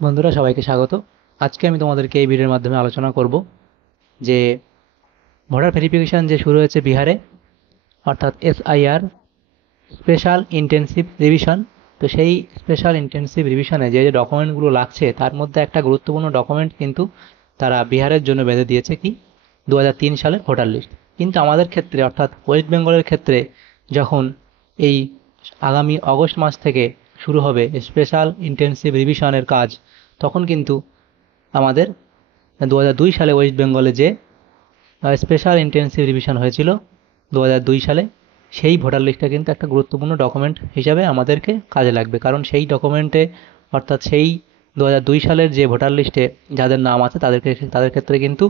বন্ধুরা, সবাইকে স্বাগত। আজকে আমি তোমাদেরকে এই ভিডিওর মাধ্যমে আলোচনা করব যে ভোটার ভেরিফিকেশন যে শুরু হয়েছে বিহারে, অর্থাৎ এসআইআর, স্পেশাল ইন্টেনসিভ রিভিশন। তো সেই স্পেশাল ইন্টেনসিভ রিভিশনে যে যে ডকুমেন্টগুলো লাগছে তার মধ্যে একটা গুরুত্বপূর্ণ ডকুমেন্ট কিন্তু তারা বিহারের জন্য বেঁধে দিয়েছে, কি 2003 সালের ভোটার লিস্ট। কিন্তু আমাদের ক্ষেত্রে অর্থাৎ ওয়েস্ট বেঙ্গলের ক্ষেত্রে যখন এই আগামী অগস্ট মাস থেকে শুরু হবে স্পেশাল ইন্টেনসিভ রিভিশনের কাজ, তখন কিন্তু আমাদের 2002 সালে ওয়েস্ট বেঙ্গলে যে স্পেশাল ইন্টেনসিভ রিভিশন হয়েছিল 2002 সালে, সেই ভোটার লিস্টটা কিন্তু একটা গুরুত্বপূর্ণ ডকুমেন্ট হিসাবে আমাদেরকে কাজে লাগবে। কারণ সেই ডকুমেন্টে, অর্থাৎ সেই 2002 সালের যে ভোটার লিস্টে যাদের নাম আছে তাদের ক্ষেত্রে কিন্তু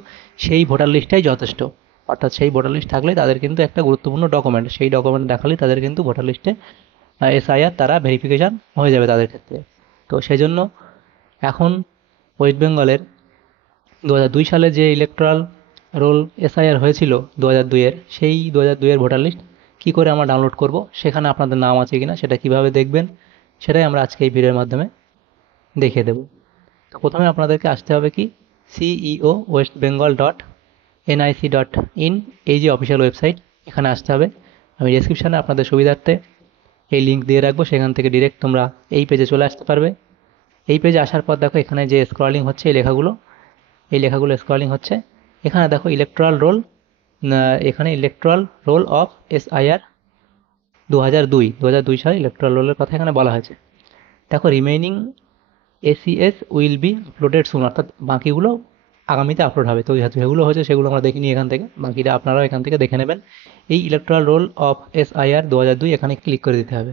সেই ভোটার লিস্টটাই যথেষ্ট। অর্থাৎ সেই ভোটার লিস্ট থাকলে তাদের কিন্তু একটা গুরুত্বপূর্ণ ডকুমেন্ট, সেই ডকুমেন্ট দেখালেই তাদের কিন্তু ভোটার লিস্টে এসআইআর তারা ভেরিফিকেশন হয়ে যাবে তাদের ক্ষেত্রে। তো সেই জন্য এখন ওয়েস্ট বেঙ্গলের 2002 সালে যে ইলেকট্রাল রোল এসআইআর হয়েছিল 2002-এর, সেই 2002-এর ভোটার লিস্ট কী করে আমরা ডাউনলোড করব, সেখানে আপনাদের নাম আছে কিনা সেটা কিভাবে দেখবেন, সেটাই আমরা আজকে এই ভিডিওর মাধ্যমে দেখিয়ে দেব। তো প্রথমে আপনাদেরকে আসতে হবে কি CEO West Bengal dot NIC dot in, এই যে অফিসিয়াল ওয়েবসাইট, এখানে আসতে হবে। আমি ডেসক্রিপশানে আপনাদের সুবিধার্থে এই লিঙ্ক দিয়ে রাখবো, সেখান থেকে ডিরেক্ট তোমরা এই পেজে চলে আসতে পারবে। এই পেজে আসার পর দেখো এখানে যে স্ক্রলিং হচ্ছে এই লেখাগুলো স্ক্রলিং হচ্ছে। এখানে দেখো ইলেকট্রাল রোল, এখানে ইলেকট্রাল রোল অফ এসআইআর 2002 সালে ইলেকট্রাল রোলের কথা এখানে বলা হয়েছে। দেখো remaining ACs will be uploaded soon, অর্থাৎ বাকিগুলো আগামীতে আপলোড হবে। তো যেগুলো হয়েছে সেগুলো আমরা দেখিনি এখান থেকে, বাকিটা আপনারাও এখান থেকে দেখে নেবেন। এই ইলেকট্রাল রোল অফ এসআইআর 2002 এখানে ক্লিক করে দিতে হবে।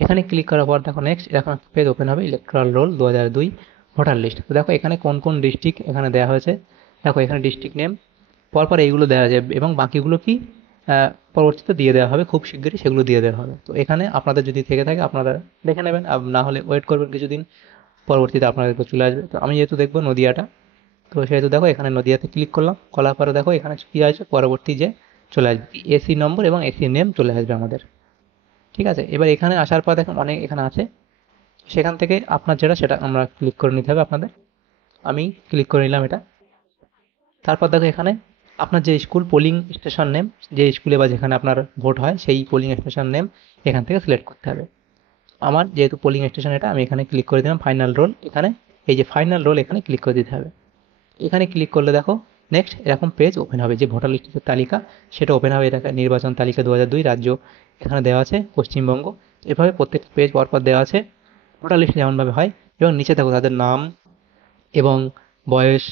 এখানে ক্লিক করার পর দেখো নেক্সট এখন পেজ ওপেন হবে, ইলেকট্রাল রোল 2002 ভোটার লিস্ট। তো দেখো এখানে কোন কোন ডিস্ট্রিক্ট এখানে দেওয়া হয়েছে। দেখো এখানে ডিস্ট্রিক্ট নেম, পরপর এইগুলো দেওয়া যাবে এবং বাকিগুলো কি পরবর্তীতে দিয়ে দেওয়া হবে, খুব শিগগিরই সেগুলো দিয়ে দেওয়া হবে। তো এখানে আপনাদের যদি থেকে থাকে আপনারা দেখে নেবেন, না হলে ওয়েট করবেন কিছুদিন, পরবর্তীতে আপনাদের চলে আসবে। তো আমি যেহেতু দেখবো নদিয়াটা, তো সেহেতু দেখো এখানে নদিয়াতে ক্লিক করলাম, করার পরে দেখো এখানে কী আছে, পরবর্তী যে চলে আসবে এসি নম্বর এবং এসি নেম চলে আসবে আমাদের। ঠিক আছে, এবার এখানে আসার পর দেখুন অনেক এখানে আছে, সেখান থেকে আপনার যেটা সেটা আমরা ক্লিক করে নিতে হবে আপনাদের। আমি ক্লিক করে নিলাম এটা। তারপর দেখো এখানে আপনার যে স্কুল পোলিং স্টেশন নেম, যে স্কুলে বা যেখানে আপনার ভোট হয় সেই পোলিং স্টেশন নেম এখান থেকে সিলেক্ট করতে হবে। আমার যেহেতু পোলিং স্টেশন এটা, আমি এখানে ক্লিক করে দিলাম ফাইনাল রোল। এখানে এই যে ফাইনাল রোল এখানে ক্লিক করে দিতে হবে। এখানে ক্লিক করলে দেখো নেক্সট এরকম পেজ ওপেন হবে, যে ভোটার লিস্টের তালিকা সেটা ওপেন হবে। এটা নির্বাচন তালিকা 2002, রাজ্য এখানে দেওয়া আছে পশ্চিমবঙ্গ। এভাবে প্রত্যেকটা পেজ পরপর দেওয়া আছে ভোটার লিস্ট যেমনভাবে হয়। এবং নিচে দেখো তাদের নাম এবং বয়স,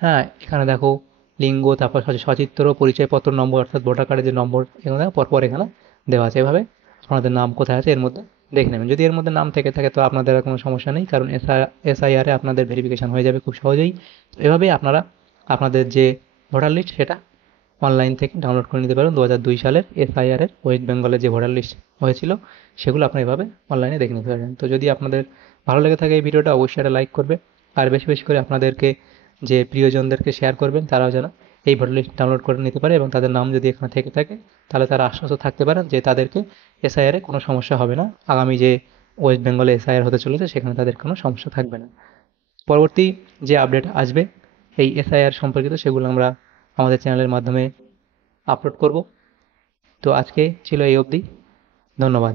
হ্যাঁ এখানে দেখো লিঙ্গ, তারপর সচিত্র পরিচয়পত্র নম্বর, অর্থাৎ ভোটার কার্ডের যে নম্বর এখানে দেখো পরপর এখানে দেওয়া আছে। এভাবে আপনাদের নাম কোথায় আছে এর মধ্যে দেখে নেবেন। যদি এর মধ্যে নাম থেকে থাকে তো আপনাদের আর কোনো সমস্যা নেই, কারণ এসআইআরে আপনাদের ভেরিফিকেশন হয়ে যাবে খুব সহজেই। তো এভাবেই আপনারা আপনাদের যে ভোটার লিস্ট সেটা অনলাইন থেকে ডাউনলোড করে নিতে পারেন। 2002 সালের এসআইআরের ওয়েস্ট বেঙ্গলের যে ভোটার লিস্ট হয়েছিল সেগুলো আপনারা এভাবে অনলাইনে দেখে নিতে পারেন। তো যদি আপনাদের ভালো লেগে থাকে এই ভিডিওটা, অবশ্যই একটা লাইক করবে, আর বেশি বেশি করে আপনাদেরকে যে প্রিয়জনদেরকে শেয়ার করবেন, তারাও যেন এই ভোটার লিস্ট ডাউনলোড করে নিতে পারে এবং তাদের নাম যদি এখানে থেকে থাকে তাহলে তারা আশ্বস্ত থাকতে পারেন যে তাদেরকে এসআইআরে কোনো সমস্যা হবে না। আগামী যে ওয়েস্ট বেঙ্গলে এসআইআর হতে চলেছে সেখানে তাদের কোনো সমস্যা থাকবে না। পরবর্তী যে আপডেট আসবে এই এসআইআর সম্পর্কিত, সেগুলো আমরা আমাদের চ্যানেলের মাধ্যমে আপলোড করব। তো আজকে ছিল এই অবধি, ধন্যবাদ।